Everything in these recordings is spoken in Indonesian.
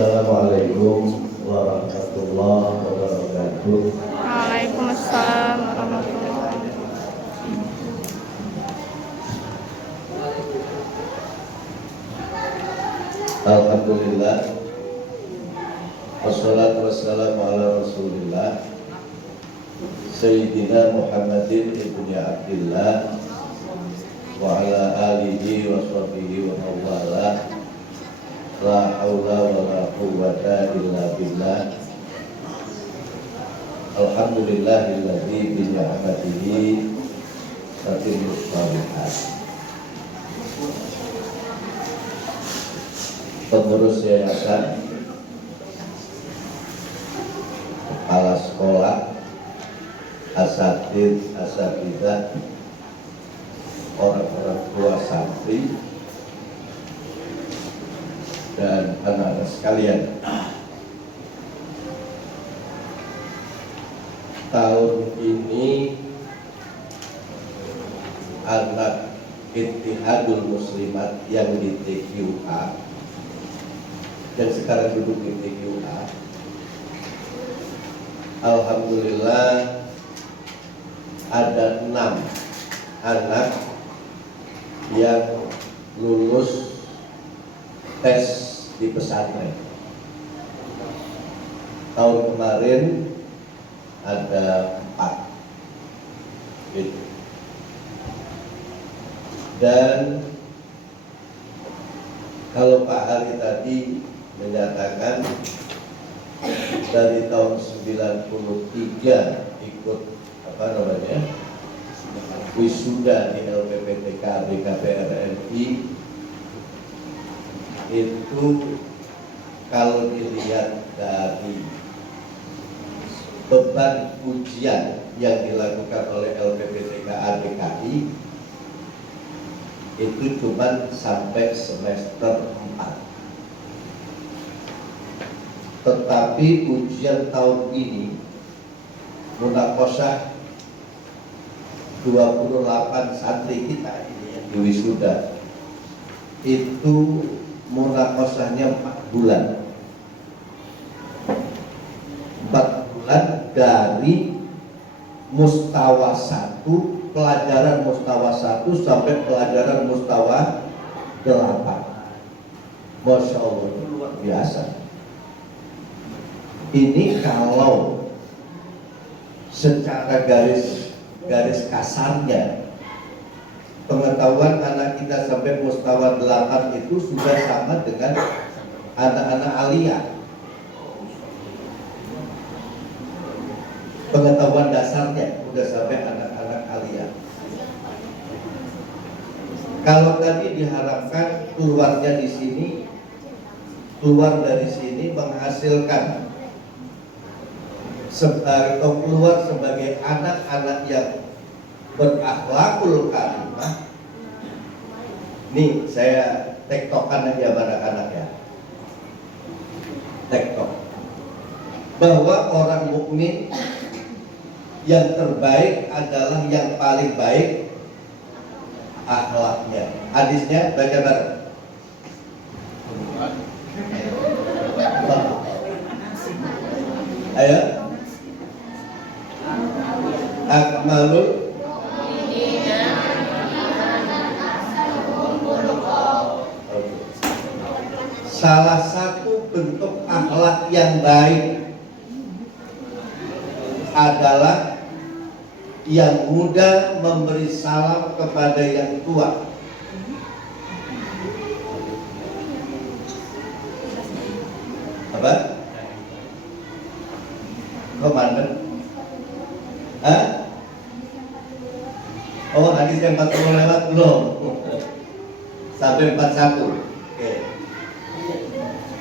Assalamualaikum warahmatullahi wabarakatuh. Waalaikumsalam warahmatullahi wabarakatuh. Alhamdulillah, wassalatu wassalamu ala rasulillah Sayyidina Muhammadin ibni Abdillah wa ala alihi wa sahbihi wa mawalah. La haula wa la quwwata illa billah. Alhamdulillahilladzi bi ni'matihi tatimmus shalihat. Pengurus yayasan, kepala sekolah, asatidz, asatidzah, orang-orang tua santri, dan anak-anak sekalian. Tahun ini anak Ittihadul Muslimat yang di TQA, yang sekarang duduk di TQA, alhamdulillah ada 6 anak yang lulus tes di pesantren. Tahun kemarin ada 4 gitu. Dan kalau Pak Hari tadi menyatakan dari tahun 93 ikut wisuda di LPPTK BKPRRI, itu kalau dilihat dari beban ujian yang dilakukan oleh LPPTK ADKI itu cuma sampai semester 4. Tetapi ujian tahun ini munaqosyah 28 santri kita ini yang di wisuda itu munaqosyahnya 4 bulan. 4 bulan dari mustawa 1, pelajaran mustawa 1 sampai pelajaran mustawa 8. Masya Allah, itu luar biasa. Ini kalau secara garis kasarnya pengetahuan anak kita sampai mustawa 8 itu sudah sama dengan anak-anak aliyah. Pengetahuan dasarnya sudah sampai anak-anak aliyah. Kalau tadi diharapkan keluar dari sini menghasilkan atau keluar sebagai anak-anak yang berakhlakul karimah. Nih saya tektokan aja anak-anak ya. Tektok bahwa orang mukmin yang terbaik adalah yang paling baik akhlaknya. Hadisnya baca bareng. Ayo. Akmalul salah satu bentuk akhlak yang baik adalah yang muda memberi salam kepada yang tua. Apa? Komandan? Hah? Oh, hadis yang 40 lewat belum? Sampai 41. Oke.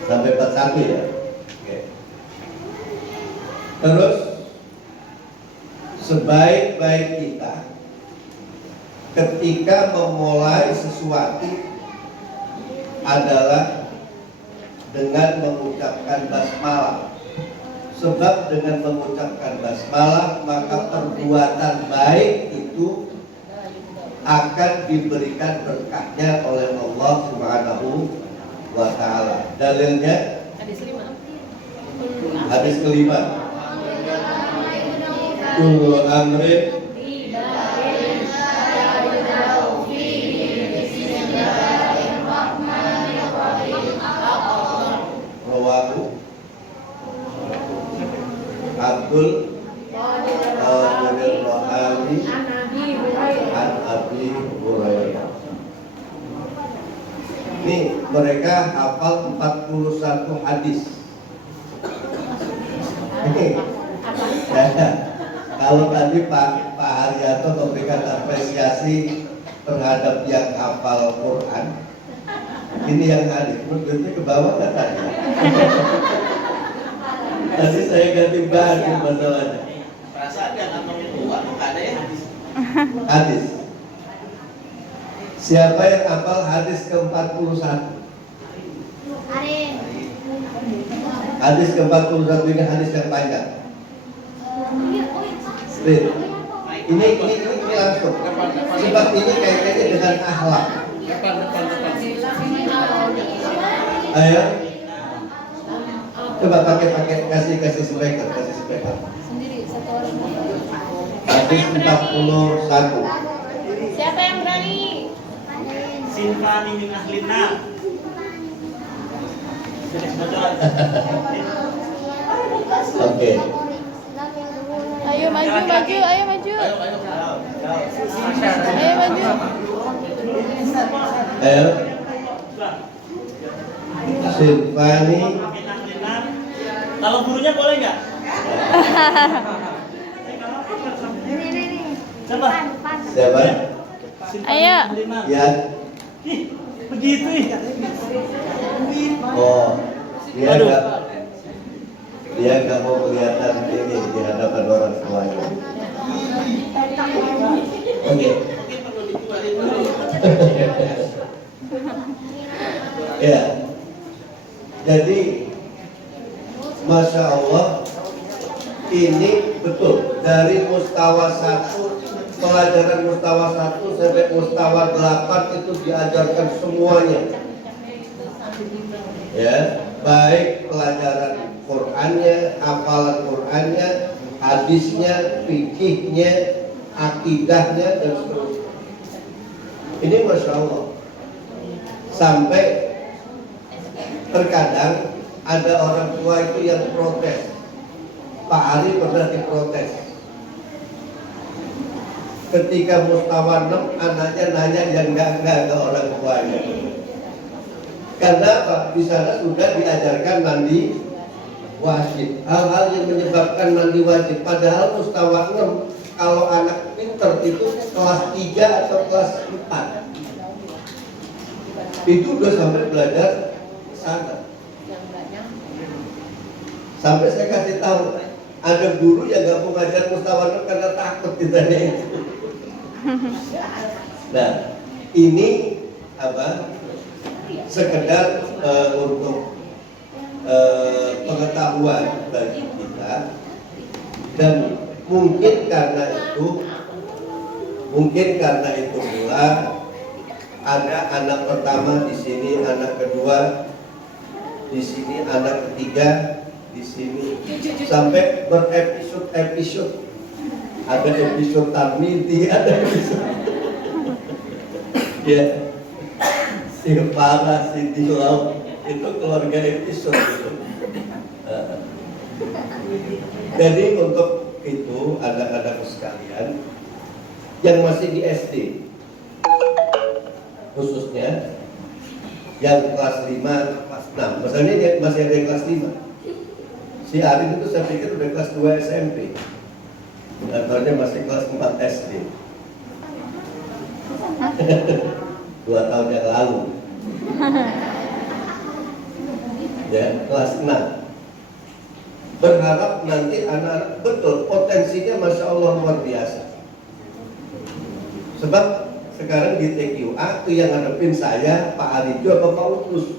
Sampai 41 ya. Oke. Terus sebaik-baik kita ketika memulai sesuatu adalah dengan mengucapkan basmalah. Sebab dengan mengucapkan basmalah maka perbuatan baik itu akan diberikan berkahnya oleh Allah Subhanahu wa ta'ala. Dalilnya Hadis kelima. Kullu amrin rawahu Abdul Qadir Rohani an Abi Hurairah. Ini mereka hafal 41 hadis. Kalau tadi Pak Haryanto memberikan apresiasi terhadap yang hafal Quran, ini yang hadis, menurutnya ke bawah nggak tadi? Tadi saya ganti baju masalahnya. Perasaan yang ngomongin tua nggak ada ya hadis. Hadis. Siapa yang hafal hadis ke-41? Hadis ke-41 ini hadis yang panjang. Ini langsung. Sebab ini kaitannya dengan akhlak. Ayo. Coba pakai kasih speaker. Hadis 41. Siapa yang berani? Sinfani min ahlina. Oke. Ayo maju. Ayo maju. Ayo. Sinfani. Kalau gurunya boleh nggak? Coba. Siapa? Ayo. Ya. Ih, begitu ya. Oh, dia nggak mau kelihatan ini di hadapan orang tuanya. Oke. Ya. Jadi, Masya Allah, ini betul dari mustawa 1, pelajaran mustawa 1 sampai mustawa 8 itu diajarkan semuanya. Ya, baik pelajaran Qur'annya, hafalan Qur'annya, hadisnya, fikihnya, akidahnya dan seterusnya. Ini Masya Allah. Sampai terkadang ada orang tua itu yang protes. Pak Ali pernah diprotes. Ketika mustawa 6 anaknya nanya yang enggak ke orang tuanya. Karena apa? Di sana sudah diajarkan mandi wajib. Hal-hal yang menyebabkan mandi wajib. Padahal mustawa 6 kalau anak pinter itu kelas 3 atau kelas 4. Itu udah sampai belajar sana. Sampai saya kasih tahu, ada guru yang gak mau ngajar mustawa 6 karena takut ditanya itu. Nah, ini apa? Sekedar untuk pengetahuan bagi kita, dan mungkin karena itu pula ada anak pertama di sini, anak kedua di sini, anak ketiga di sini, sampai berepisode. Ada episode Tarmiti, ada episode ya, si Farah, si Dilau, itu keluarga episode gitu. Jadi untuk itu anak-anak sekalian yang masih di SD, khususnya yang kelas 5, kelas 6, misalnya dia masih ada yang kelas 5. Si Arif itu saya pikir udah kelas 2 SMP, ataunya masih kelas 4 SD. 2 tahun yang lalu. Ya, kelas 6. Berharap nanti anak-anak betul potensinya Masya Allah luar biasa. Sebab sekarang di TQA itu yang ngadepin saya, Pak Arijo apa Pak Utus.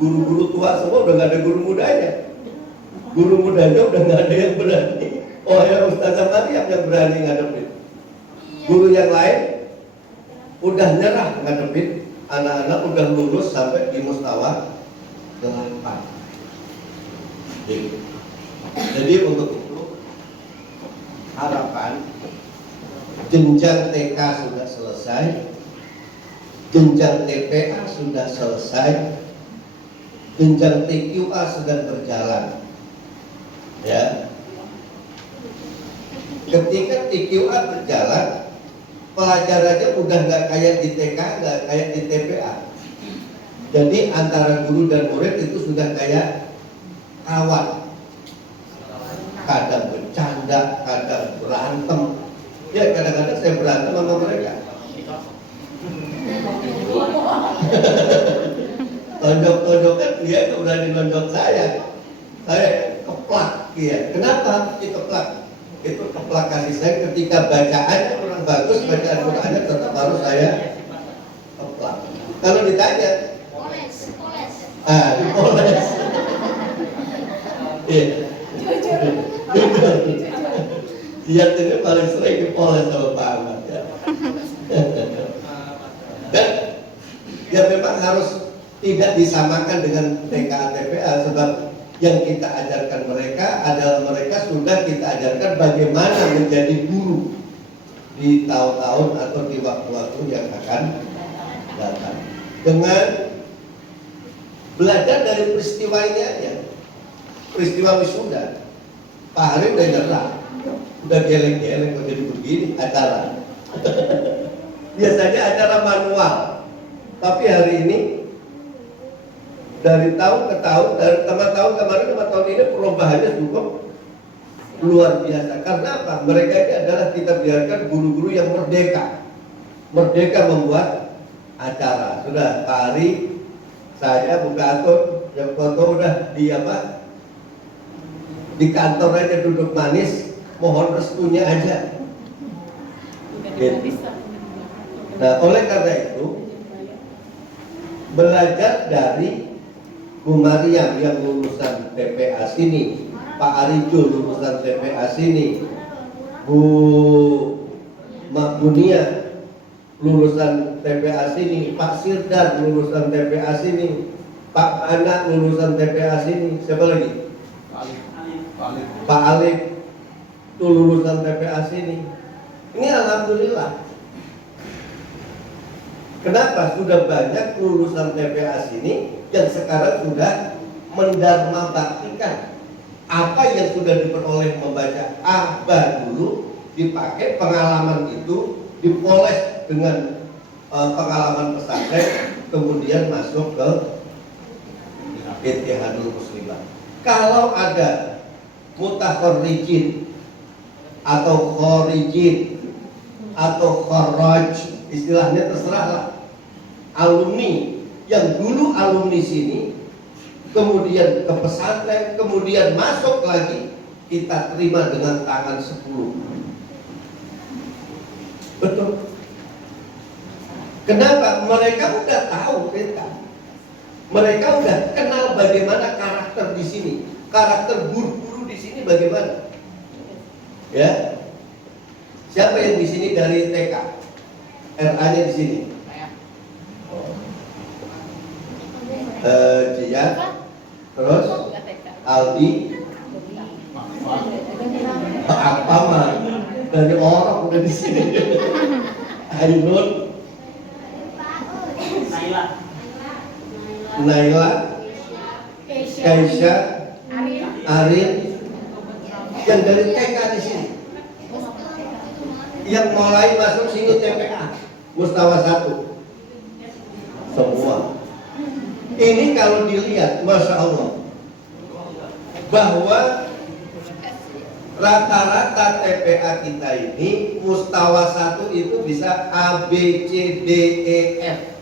Guru-guru tua semua udah gak ada guru mudanya. Guru mudanya udah gak ada yang berani. Oh ya, Ustazah Maryam yang berani ngadepin. Guru yang lain udah nyerah ngadepin. Anak-anak udah lulus sampai di mustawa 8. Jadi, Jadi untuk itu harapan jenjang TK sudah selesai, jenjang TPA sudah selesai, jenjang TQA sedang berjalan. Ya. Ketika TQA berjalan, pelajarannya udah nggak kayak di TK, nggak kayak di TPA. Jadi antara guru dan murid itu sudah kayak kawan. Kadang bercanda, kadang berantem. Ya kadang-kadang saya berantem sama mereka. Tonjok-tonjokan dia itu berani nonjok saya. Saya keplak dia. Kenapa dikeplak? Itu keplak kasih saya ketika bacaannya kurang bagus, bacaan Qurannya tetap harus saya keplak. Kalau ditanya, dipoles. Iya. Dia ini paling sering dipoles sama Pak Ahmad ya. Dan ya memang harus tidak disamakan dengan TK TPA sebab yang kita ajarkan mereka adalah mereka sudah kita ajarkan bagaimana menjadi guru di tahun-tahun atau di waktu-waktu yang akan datang dengan belajar dari peristiwa ini aja, peristiwa wisuda. Pak Hari udah nyerah, udah geleng-geleng kok jadi begini acara. Biasanya acara manual, tapi hari ini dari tahun ke tahun, dari tahun kemarin ke tahun ini perubahannya cukup luar biasa. Karena apa? Mereka ini adalah kita biarkan guru-guru yang merdeka, merdeka membuat acara. Sudah Pak Hari, saya buka atur, yang foto udah di apa? Di kantor aja duduk manis, mohon restunya aja. Gitu. Nah, oleh karena itu belajar dari Bu Mariam yang lulusan TPA sini, Pak Arijo lulusan TPA sini, Bu Mabunia lulusan TPA sini, Pak Sirdar lulusan TPA sini, Pak Anak lulusan TPA sini, siapa lagi? Pak Alif itu lulusan TPA sini. Ini alhamdulillah. Kenapa? Sudah banyak lulusan TPA sini yang sekarang sudah mendharma baktikan apa yang sudah diperoleh membaca Aba dulu, dipakai pengalaman itu, dipoles dengan pengalaman pesantren, kemudian masuk ke Ittihadul Muslimat. Kalau ada mutakhorrijin atau khorijin atau kharaj, istilahnya terserahlah, alumni yang dulu alumni sini kemudian ke pesantren, kemudian masuk lagi, kita terima dengan tangan 10. Betul. Kenapa? Mereka udah tahu kita. Mereka udah kenal bagaimana karakter di sini, karakter guru-guru di sini bagaimana. Ya. Siapa yang di sini dari TK? RA-nya di sini. Jia, terus Aldi, apa mah dari orang udah di sini. Ainun, Naila, Kaisha, Arin, yang dari TK di sini. Yang mulai masuk sini TPA, Mustawa 1. Semua. Ini kalau dilihat, Masya Allah, bahwa rata-rata TPA kita ini Mustawa 1 itu bisa A, B, C, D, E, F.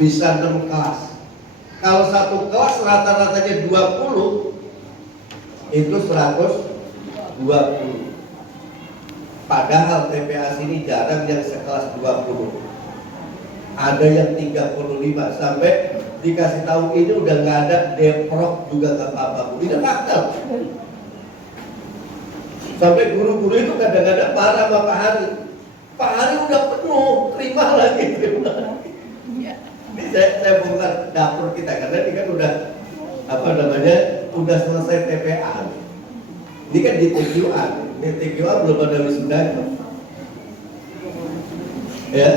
Bisa 6 kelas. Kalau satu kelas rata-ratanya 20, itu 120. Padahal TPA sini jarang yang sekelas 20. Ada yang 35 sampai dikasih tahu ini udah nggak ada deprok juga nggak apa-apa. Ini fakta. Sampai guru-guru itu kadang-kadang marah sama Pak Hari. Pak Hari udah penuh, terima lagi. Ini saya bongkar dapur kita karena ini kan udah apa namanya, udah sudah selesai TPA. Ini kan di TQA. Ini TQA belum ada wisudanya. Ya.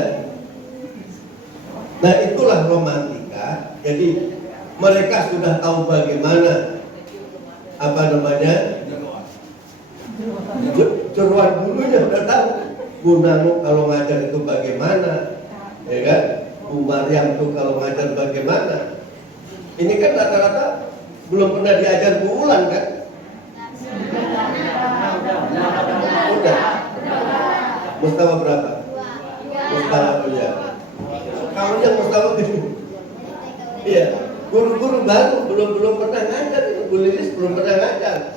Nah itulah romantika. Jadi mereka sudah tahu bagaimana jeruan gurunya udah tahu. Bu Nanu kalau ngajar itu bagaimana, ya kan? Bu Maryam itu kalau ngajar bagaimana. Ini kan rata-rata belum pernah diajar Bu Ulan kan? Udah. Mustawa berapa? Mustawa ya. Kamu yang Mustawa gitu. Iya. Guru-guru baru belum pernah ngajar. Bu Lilis belum pernah ngajar.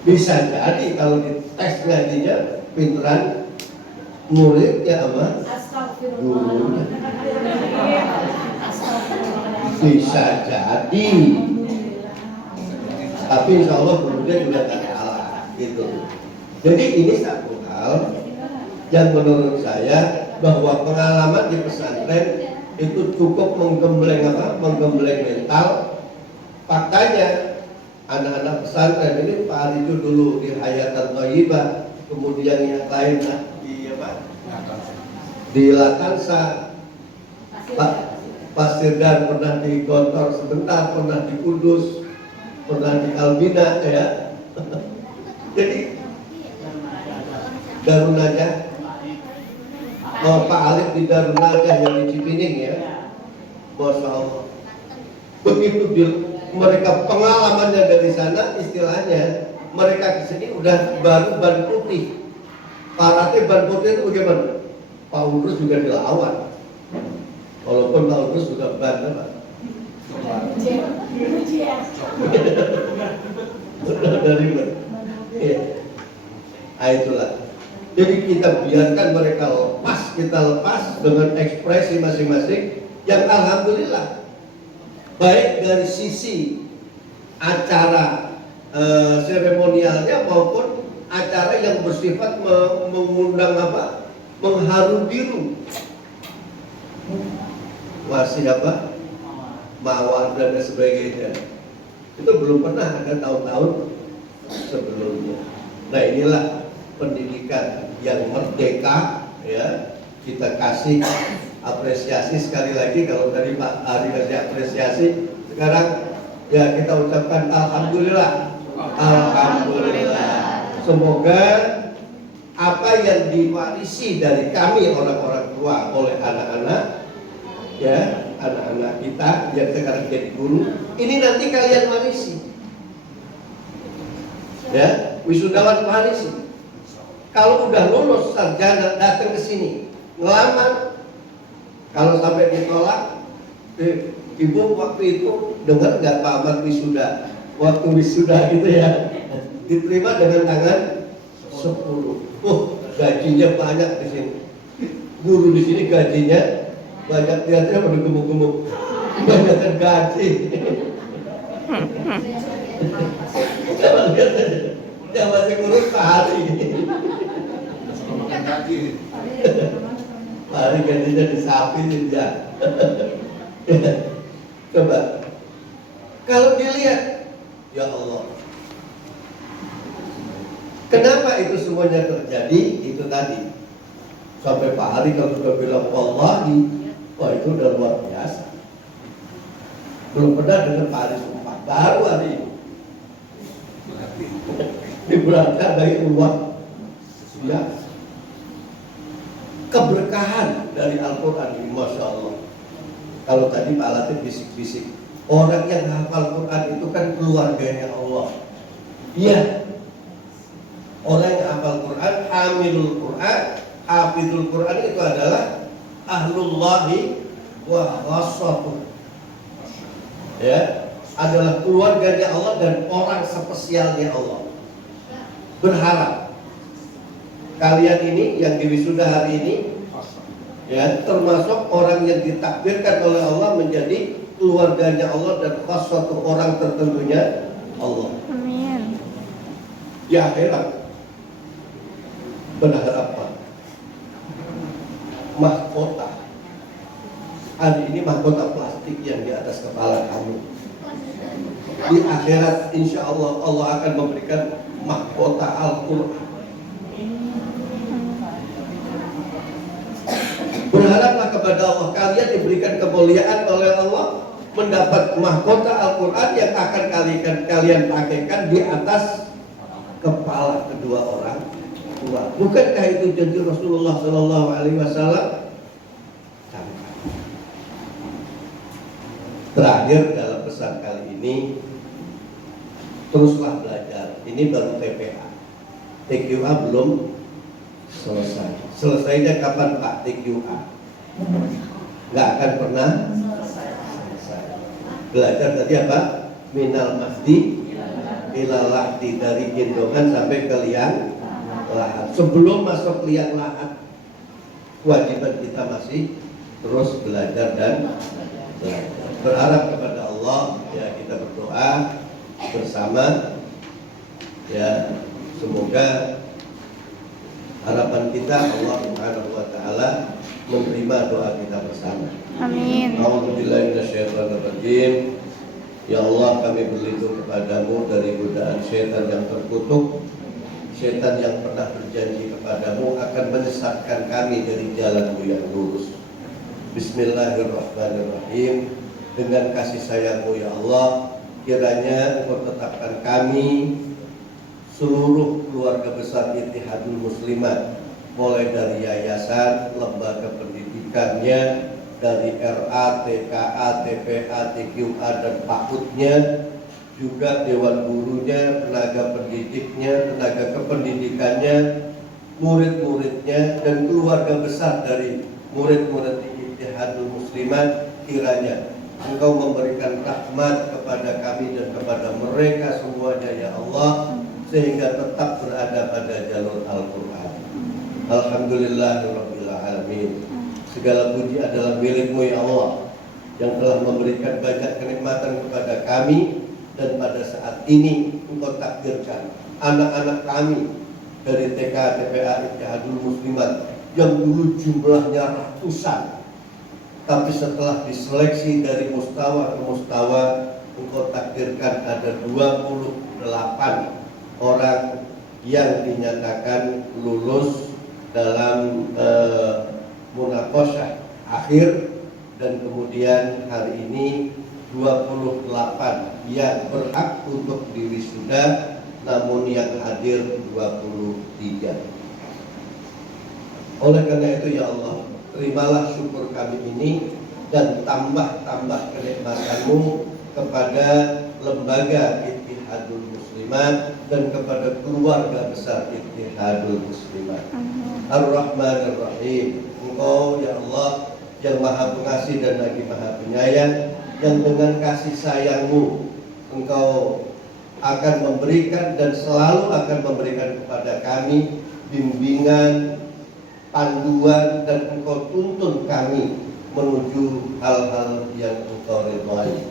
Bisa jadi kalau di tes ngajinya pinteran muridnya sama gurunya. Bisa jadi. Tapi insya Allah gurunya juga tak kalah gitu. Jadi ini satu hal yang menurut saya bahwa pengalaman di pesantren itu cukup menggembleng mental. Faktanya anak-anak pesantren ini Pak Ari itu dulu di Hayatan Thayyibah, kemudian yang lain di Latansa, Pak Sirdan pernah di Gontor sebentar, pernah di Kudus, pernah di Albina ya. Jadi Darun Najah, Pak Alif di Darun Najah yang di Cipining ya, Masya Allah. Begitu mereka pengalamannya dari sana, istilahnya mereka kesini udah baru ban putih. Parate ban putih itu bagaimana? Pak Udrus juga dilawan. Walaupun Pak Udrus sudah ban apa? Sudah dari ban. Itulah. Jadi kita biarkan mereka lepas, kita lepas dengan ekspresi masing-masing yang alhamdulillah baik dari sisi acara seremonialnya maupun acara yang bersifat mengundang mengharu biru, masih mawar dan sebagainya. Itu belum pernah ada tahun-tahun sebelumnya. Nah inilah pendidikan yang merdeka ya, kita kasih apresiasi sekali lagi. Kalau tadi Pak Ari kasih apresiasi, sekarang ya kita ucapkan alhamdulillah. Alhamdulillah. Semoga apa yang diwarisi dari kami orang-orang tua oleh anak-anak ya, anak-anak kita yang sekarang jadi guru, ini nanti kalian warisi. Ya, wisudawan warisi. Kalau udah lulus sarjana datang ke sini ngelamar, kalau sampai ditolak, ibu waktu itu dengar nggak Pak Ahmad wisuda? Waktu wisuda gitu ya, diterima dengan tangan 10. Gajinya banyak di sini. Guru di sini gajinya banyak, lihatnya pada gemuk-gemuk. Banyak kan gaji. Coba lihat aja, yang masih ngurus Pak Hari. Pak Hari gajinya disapin ya. Coba kalau dilihat, ya Allah, kenapa itu semuanya terjadi? Itu tadi sampai Pak Hari kalau sudah bilang wallahi, wah itu udah luar biasa. Belum pernah dengar Pak Hari sumpah, baru hari ini diberangkat dari luar biasa. Keberkahan dari Al-Quran ini, Masya Allah. Kalau tadi Pak Latif bisik-bisik, orang yang hafal Quran itu kan keluarganya Allah. Iya, orang yang hafal Quran, hamilul Quran, hafidul Quran itu adalah ahlullahi wa khassatuh. Ya, adalah keluarganya Allah dan orang spesialnya Allah. Berharap kalian ini yang diwisuda hari ini ya, termasuk orang yang ditakdirkan oleh Allah menjadi keluarganya Allah dan khassatuh, orang tertentunya Allah. Amin. Di akhirat berharap apa? Mahkota. Hari ini mahkota plastik yang di atas kepala kamu. Di akhirat insya Allah Allah akan memberikan mahkota Al-Quran. Berharaplah kepada Allah, kalian diberikan kemuliaan oleh Allah, mendapat mahkota Al-Quran yang akan kalian pakaikan di atas kepala kedua orang tua. Bukankah itu janji Rasulullah Shallallahu Alaihi Wasallam? Terakhir dalam pesan kali ini, teruslah belajar. Ini baru TPA, TQA belum selesai. Selesainya kapan Pak TQA? Nggak akan pernah selesai. Belajar tadi apa? Minal mahdi ilal lahdi, dari gendongan sampai ke liang lahat. Sebelum masuk liang lahat, kewajiban kita masih terus belajar dan belajar. Berharap kepada Allah, ya kita berdoa bersama, ya semoga harapan kita Allah Subhanahu wa taala menerima doa kita bersama. Amin. A'udzubillahi minasyaitonirrajim. Ya Allah, kami berlindung kepadamu dari godaan syaitan yang terkutuk, syaitan yang pernah berjanji kepadamu akan menyesatkan kami dari jalanmu yang lurus. Bismillahirrahmanirrahim. Dengan kasih sayangmu ya Allah, kiranya Engkau tetapkan kami seluruh keluarga besar Ittihadul Muslimat, mulai dari yayasan, lembaga pendidikannya, dari RA, TKA, TPA, TQA dan PAUD-nya, juga dewan gurunya, tenaga pendidiknya, tenaga kependidikannya, murid-muridnya, dan keluarga besar dari murid-murid Ittihadul Muslimat. Kiranya Engkau memberikan rahmat kepada kami dan kepada mereka semuanya ya Allah, sehingga tetap berada pada jalur Al-Quran. Alhamdulillahirabbil alamin. Segala puji adalah milik-Mu ya Allah, yang telah memberikan banyak kenikmatan kepada kami, dan pada saat ini Engkau takdirkan anak-anak kami dari TK TPA Ittihadul Muslimat yang dulu jumlahnya ratusan, tapi setelah diseleksi dari mustawa ke mustawa, Engkau takdirkan ada 28 orang yang dinyatakan lulus dalam munaqasyah akhir, dan kemudian hari ini 28 yang berhak untuk diwisuda, namun yang hadir 23. Oleh karena itu ya Allah, terimalah syukur kami ini dan tambah-tambah kenikmatan-Mu kepada lembaga Ittihadul Muslimat dan kepada keluarga besar Ittihadul Muslimat. Ar-Rahman Ar-Rahim. Engkau ya Allah yang Maha Pengasih dan lagi Maha Penyayang, yang dengan kasih sayang-Mu Engkau akan memberikan dan selalu akan memberikan kepada kami bimbingan, panduan, dan Engkau tuntun kami menuju hal-hal yang Engkau ridhai.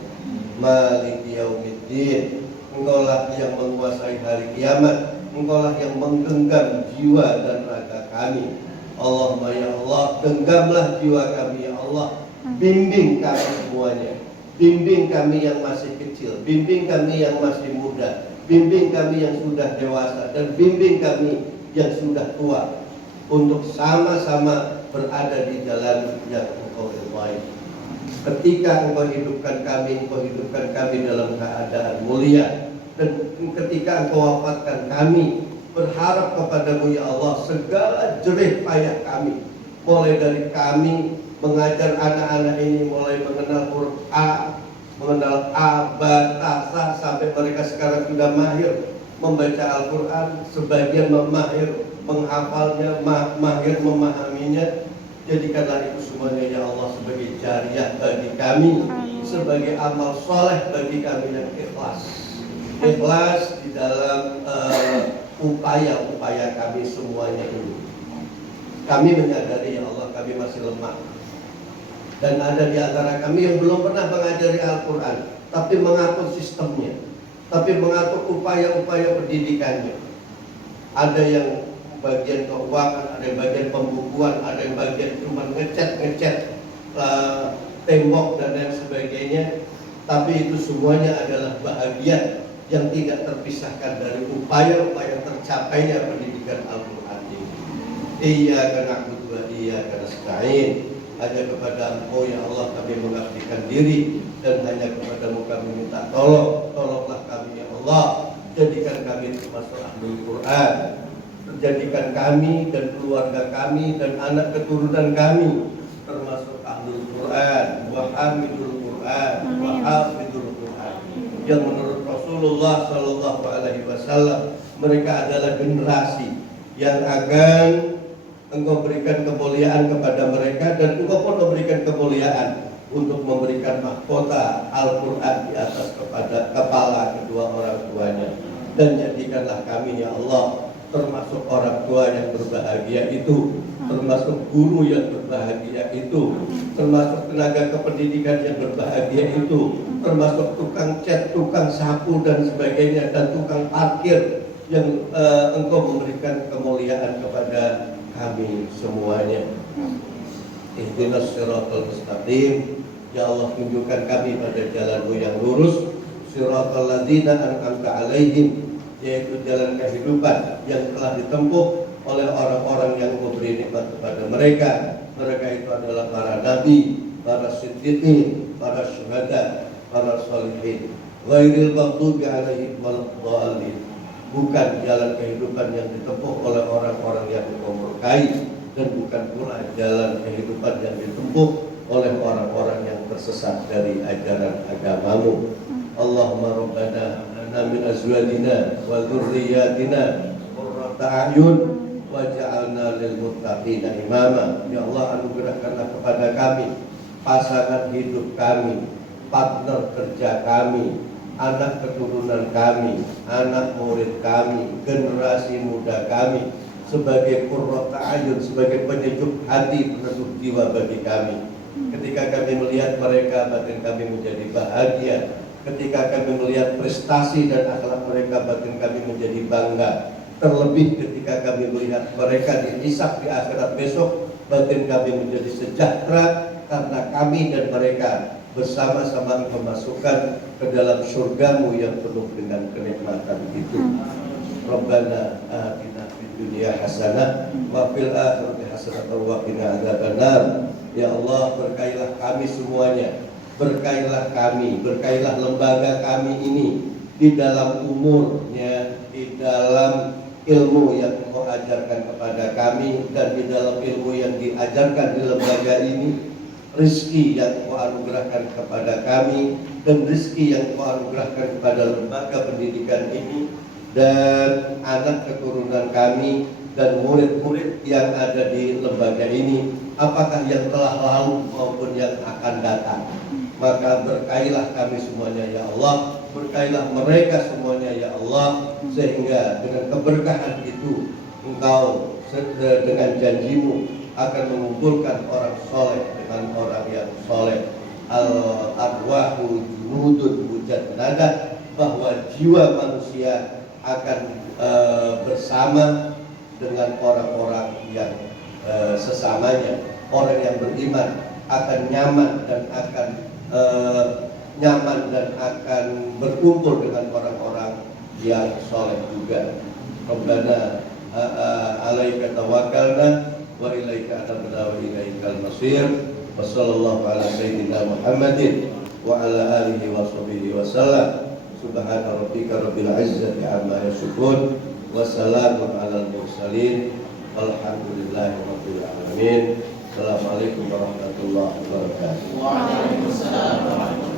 Maliki yaumiddin. Engkaulah yang menguasai hari kiamat, Engkaulah yang menggenggam jiwa dan raga kami. Allahumma ya Allah, genggamlah jiwa kami ya Allah. Bimbing kami semuanya. Bimbing kami yang masih kecil, bimbing kami yang masih muda, bimbing kami yang sudah dewasa, dan bimbing kami yang sudah tua, untuk sama-sama berada di jalan yang Engkau ridhai. Ketika Engkau hidupkan kami dalam keadaan mulia, dan ketika Engkau wafatkan kami, berharap kepadamu ya Allah, segala jerih payah kami, mulai dari kami mengajar anak-anak ini, mulai mengenal huruf A, mengenal A, Ba, Ta, Sa, sampai mereka sekarang sudah mahir membaca Al-Quran, sebagian mahir menghafalnya, mahir memahaminya. Jadikanlah itu semuanya ya Allah sebagai jariah bagi kami, sebagai amal soleh bagi kami yang ikhlas di dalam upaya-upaya kami semuanya ini. Kami menyadari ya Allah, kami masih lemah, dan ada di antara kami yang belum pernah mengajari Al-Quran, tapi mengatur sistemnya, tapi mengatur upaya-upaya pendidikannya. Ada yang bagian keuangan, ada yang bagian pembukuan, ada yang bagian cuma ngecat tembok dan lain sebagainya. tapi itu semuanya adalah bahagia yang tidak terpisahkan dari upaya-upaya tercapainya pendidikan Al-Quran ini. Iyyaka na'budu wa iyyaka nasta'in. Hanya kepada Engkau ya Allah kami mengabdikan diri, dan hanya kepadamu kami minta tolong. Tolonglah kami ya Allah, jadikan kami termasuk ahlul Quran, jadikan kami dan keluarga kami dan anak keturunan kami termasuk ahlul Quran wa hamidul Quran wa hafidul Quran, yang menurut Rasulullah Shallallahu Alaihi Wasallam mereka adalah generasi yang akan Engkau berikan kemuliaan kepada mereka, dan Engkau pun memberikan kemuliaan untuk memberikan mahkota Al-Quran di atas kepada kepala kedua orang tuanya. Dan jadikanlah kami ya Allah termasuk orang tua yang berbahagia itu, termasuk guru yang berbahagia itu, termasuk tenaga kependidikan yang berbahagia itu, termasuk tukang cat, tukang sapu dan sebagainya, dan tukang parkir yang Engkau memberikan kemuliaan kepada kami semuanya. Ihdinas siratal mustaqim, ya Allah tunjukkan kami pada jalan-Mu yang lurus, siratal ladzina an'amta alaihim, yaitu jalan kehidupan yang telah ditempuh oleh orang-orang yang Engkau beri nikmat kepada mereka. Mereka itu adalah para nabi, para siddiqin, para syuhada, para sholihin. Ghairil maghdubi alaihim waladdallin. Bukan jalan kehidupan yang ditempuh oleh orang-orang yang Engkau murkai, dan bukan pula jalan kehidupan yang ditempuh oleh orang-orang yang tersesat dari ajaran agama-Mu. Allahumma rabbana lana min azwajina wa dzurriyyatina qurrata a'yun waj'alna lil muttaqina imama. Ya Allah, anugerahkanlah kepada kami pasangan hidup kami, partner kerja kami, anak keturunan kami, anak murid kami, generasi muda kami sebagai qurrata a'yun, sebagai penyejuk hati, peneduh jiwa bagi kami. Ketika kami melihat mereka, batin kami menjadi bahagia. Ketika kami melihat prestasi dan akhlak mereka, batin kami menjadi bangga. Terlebih ketika kami melihat mereka dihisab di akhirat besok, batin kami menjadi sejahtera karena kami dan mereka bersama-sama memasukkan ke dalam surga-Mu yang penuh dengan kenikmatan itu. Rabbana atina fid dunya hasanah wa fil akhirati hasanah wa qina adzabannar. Ya Allah, berkailah kami semuanya, berkailah kami, berkailah lembaga kami ini di dalam umurnya, di dalam ilmu yang Engkau ajarkan kepada kami, dan di dalam ilmu yang diajarkan di lembaga ini, rezeki yang Engkau anugerahkan kepada kami, dan rezeki yang Engkau anugerahkan kepada lembaga pendidikan ini, dan anak keturunan kami dan murid-murid yang ada di lembaga ini, apakah yang telah lalu maupun yang akan datang. Maka berkailah kami semuanya ya Allah, berkailah mereka semuanya ya Allah, sehingga dengan keberkahan itu Engkau dengan janji-Mu akan mengumpulkan orang soleh dengan orang yang soleh. Al-arwahu junudun mujannada, bahwa jiwa manusia akan bersama dengan orang-orang yang sesamanya. Orang yang beriman akan nyaman dan akan berkumpul dengan orang-orang yang soleh juga. Rabbana alaika tawakkalna wa ilaika anabna wa ilaikal masir. Wa sallallahu ala sayyidina Muhammadin wa ala alihi wa sahbihi wa sallam. Subhana rabbika rabbil izzati amma yasifun wa salamun alal mursalin walhamdulillahi rabbil alamin. Assalamualaikum warahmatullahi wabarakatuh. Waalaikumsalam warahmatullahi wabarakatuh.